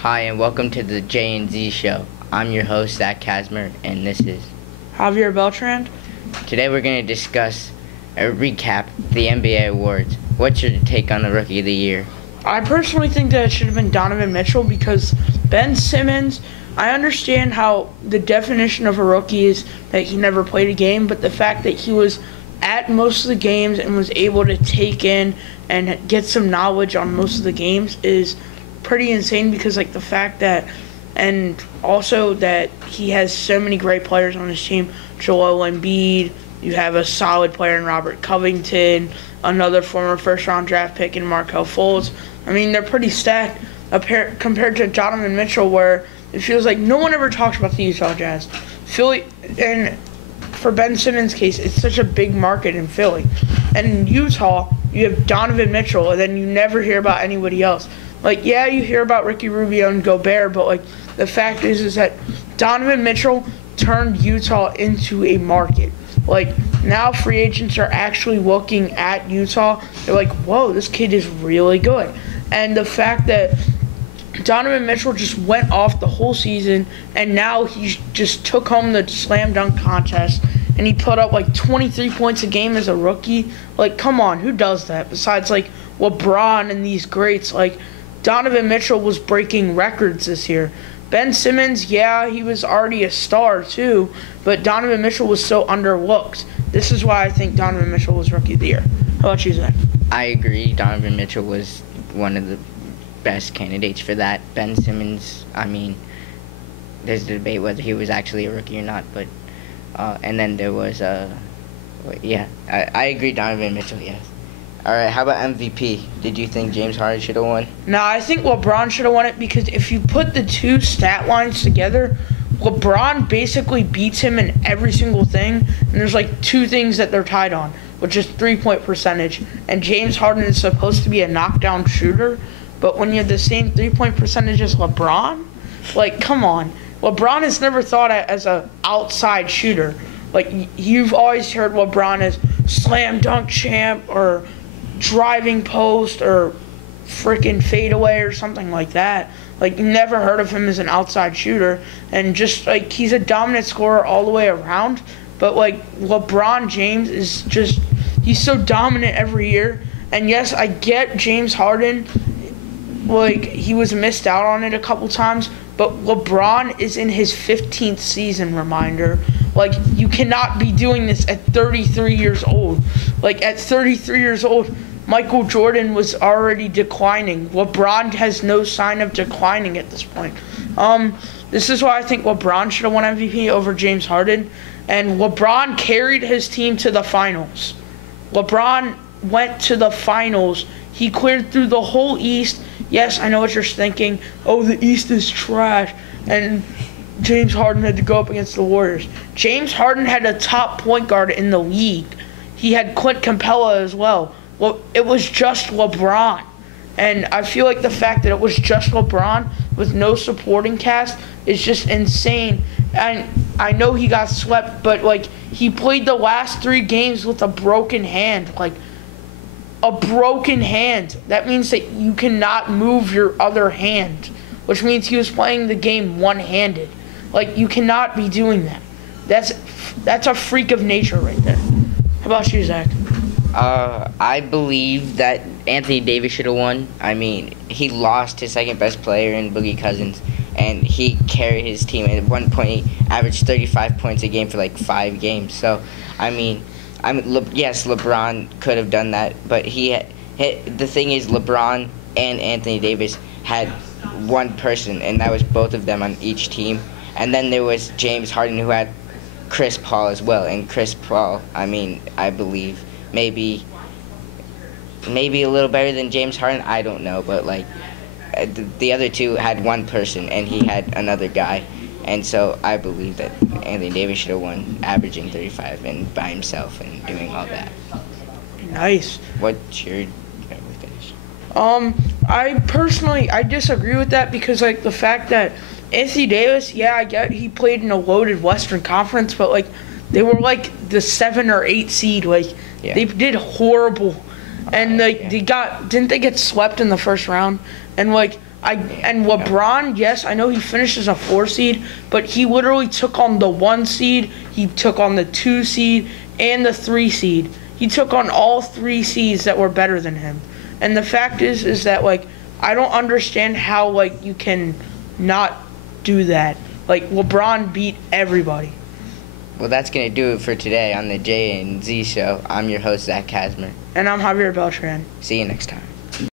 Hi, and welcome to the J and Z Show. I'm your host, Zach Kasmer, and this is Javier Beltran. Today we're going to discuss a recap the NBA awards. What's your take on the Rookie of the Year? I personally think that it should have been Donovan Mitchell because Ben Simmons, I understand how the definition of a rookie is that he never played a game, but the fact that he was at most of the games and was able to take in and get some knowledge on most of the games is pretty insane because the fact that, and also that he has so many great players on his team. Joel Embiid, you have a solid player in Robert Covington, another former first-round draft pick in Markelle Fultz. I mean, they're pretty stacked compared to Donovan Mitchell, where it feels like no one ever talks about the Utah Jazz. Philly, and for Ben Simmons' case, it's such a big market in Philly. And in Utah, you have Donovan Mitchell, and then you never hear about anybody else. Yeah, you hear about Ricky Rubio and Gobert, but, the fact is that Donovan Mitchell turned Utah into a market. Now free agents are actually looking at Utah. They're like, whoa, this kid is really good. And the fact that Donovan Mitchell just went off the whole season, and now he just took home the slam dunk contest, and he put up 23 points a game as a rookie. Come on, who does that besides LeBron and these greats? Donovan Mitchell was breaking records this year. Ben Simmons, yeah, he was already a star too, but Donovan Mitchell was so underlooked. This is why I think Donovan Mitchell was Rookie of the Year. How about you, Zach? I agree. Donovan Mitchell was one of the best candidates for that. Ben Simmons, I mean, there's a debate whether he was actually a rookie or not, but and then there was I agree, Donovan Mitchell, yes. All right, how about MVP? Did you think James Harden should have won? No, I think LeBron should have won it because if you put the two stat lines together, LeBron basically beats him in every single thing, and there's two things that they're tied on, which is three-point percentage. And James Harden is supposed to be a knockdown shooter, but when you have the same three-point percentage as LeBron, come on. LeBron is never thought as an outside shooter. You've always heard LeBron as slam dunk champ or driving post or freaking fadeaway or something like that. You never heard of him as an outside shooter, and just he's a dominant scorer all the way around. But LeBron James is just, he's so dominant every year. And yes, I get James Harden, he was missed out on it a couple times, but LeBron is in his 15th season, reminder. You cannot be doing this at 33 years old. At 33 years old, Michael Jordan was already declining. LeBron has no sign of declining at this point. This is why I think LeBron should have won MVP over James Harden. And LeBron carried his team to the finals. LeBron went to the finals. He cleared through the whole East. Yes, I know what you're thinking. Oh, the East is trash. And James Harden had to go up against the Warriors. James Harden had a top point guard in the league. He had Clint Capella as well. Well, it was just LeBron. And I feel the fact that it was just LeBron with no supporting cast is just insane. And I know he got swept, but he played the last 3 games with a broken hand. A broken hand. That means that you cannot move your other hand, which means he was playing the game one-handed. You cannot be doing that. That's a freak of nature right there. How about you, Zach? I believe that Anthony Davis should have won. I mean, he lost his second best player in Boogie Cousins, and he carried his team. At one point, he averaged 35 points a game for 5 games. So, yes, LeBron could have done that, but the thing is, LeBron and Anthony Davis had one person, and that was both of them on each team. And then there was James Harden, who had Chris Paul as well. And Chris Paul, I believe maybe a little better than James Harden. I don't know, but the other two had one person, and he had another guy. And so I believe that Anthony Davis should have won, averaging 35 and by himself and doing all that. Nice. What's your finish? I disagree with that because the fact that Anthony Davis, yeah, I get he played in a loaded Western Conference, but they were the 7 or 8 seed. They did horrible, and didn't they get swept in the first round? And And LeBron, yes, I know he finished as a 4 seed, but he literally took on the 1 seed, he took on the 2 seed, and the 3 seed. He took on all 3 seeds that were better than him. And the fact is that, like, I don't understand how, like, you can not do that. Like, LeBron beat everybody. Well, that's going to do it for today on the J and Z Show. I'm your host, Zach Kasmer. And I'm Javier Beltran. See you next time.